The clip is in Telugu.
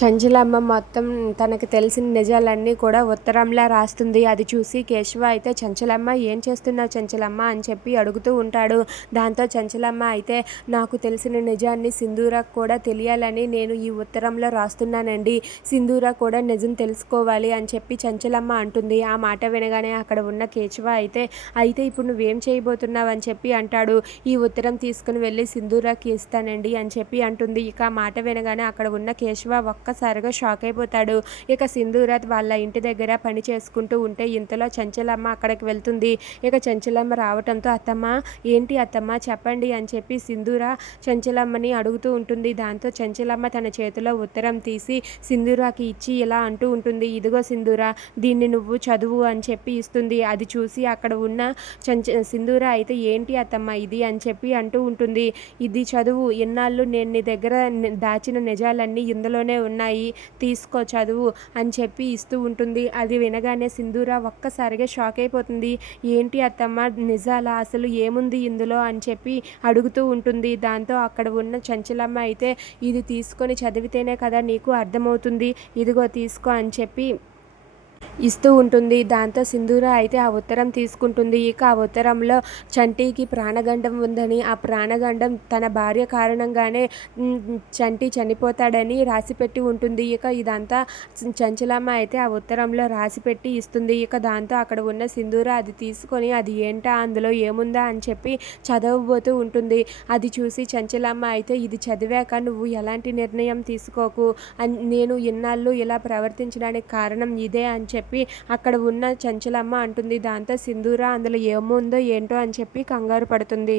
చంచలమ్మ మొత్తం తనకు తెలిసిన నిజాలన్నీ కూడా ఉత్తరంలా రాస్తుంది. అది చూసి కేశవ అయితే చంచలమ్మ ఏం చేస్తున్నావు చంచలమ్మ? అని చెప్పి అడుగుతూ ఉంటాడు. దాంతో చంచలమ్మ అయితే నాకు తెలిసిన నిజాన్ని సింధూరకు కూడా తెలియాలని నేను ఈ ఉత్తరంలో రాస్తున్నానండి. సింధూర కూడా నిజం తెలుసుకోవాలి అని చెప్పి చంచలమ్మ అంటుంది. ఆ మాట వినగానే అక్కడ ఉన్న కేశవ అయితే అయితే ఇప్పుడు నువ్వేం చేయబోతున్నావు? అని చెప్పి అంటాడు. ఈ ఉత్తరం తీసుకుని వెళ్ళి సింధూరాకి ఇస్తానండి అని చెప్పి అంటుంది. ఇక ఆ మాట వినగానే అక్కడ ఉన్న కేశవ ఒక్క ఒక్కసారిగా షాక్ అయిపోతాడు. ఇక సింధూరాత్ వాళ్ళ ఇంటి దగ్గర పని చేసుకుంటూ ఉంటే ఇంతలో చంచలమ్మ అక్కడికి వెళ్తుంది. ఇక చంచలమ్మ రావటంతో అత్తమ్మ ఏంటి అత్తమ్మ? చెప్పండి అని చెప్పి సింధూర చంచలమ్మని అడుగుతూ ఉంటుంది. దాంతో చంచలమ్మ తన చేతిలో ఉత్తరం తీసి సింధూరాకి ఇచ్చి ఇలా అంటూ ఉంటుంది. ఇదిగో సింధూర దీన్ని నువ్వు చదువు అని చెప్పి ఇస్తుంది. అది చూసి అక్కడ ఉన్న చంచ సింధూర అయితే ఏంటి అత్తమ్మ ఇది? అని చెప్పి అంటూ ఉంటుంది. ఇది చదువు. ఎన్నాళ్ళు నేను నీ దగ్గర దాచిన నిజాలన్నీ ఇందులోనే ఉన్నాయి తీసుకో చదువు అని చెప్పి ఇస్తూ ఉంటుంది. అది వినగానే సింధూర ఒక్కసారిగా షాక్ అయిపోతుంది. ఏంటి అత్తమ్మ నిజాలా? అసలు ఏముంది ఇందులో? అని చెప్పి అడుగుతూ ఉంటుంది. దాంతో అక్కడ ఉన్న చంచలమ్మ అయితే ఇది తీసుకొని చదివితేనే కదా నీకు అర్థమవుతుంది. ఇదిగో తీసుకో అని చెప్పి ఇస్తూ ఉంటుంది. దాంతో సింధూర అయితే ఆ ఉత్తరం తీసుకుంటుంది. ఇక ఆ ఉత్తరంలో చంటికి ప్రాణగండం ఉందని ఆ ప్రాణగండం తన భార్య కారణంగానే చంటి చనిపోతాడని రాసిపెట్టి ఉంటుంది. ఇక ఇదంతా చంచలమ్మ అయితే ఆ ఉత్తరంలో రాసిపెట్టి ఇస్తుంది. ఇక దాంతో అక్కడ ఉన్న సింధూర అది తీసుకొని అది ఏంటా అందులో ఏముందా అని చెప్పి చదవబోతూ ఉంటుంది. అది చూసి చంచలమ్మ అయితే ఇది చదివాక నువ్వు ఎలాంటి నిర్ణయం తీసుకోకు. నేను ఇన్నాళ్ళు ఇలా ప్రవర్తించడానికి కారణం ఇదే అని చెప్పి చెప్పి అక్కడ ఉన్న చంచలమ్మ అంటుంది దాంతో సింధూర అందులో ఏముందో ఏంటో అని చెప్పి కంగారు పడుతుంది.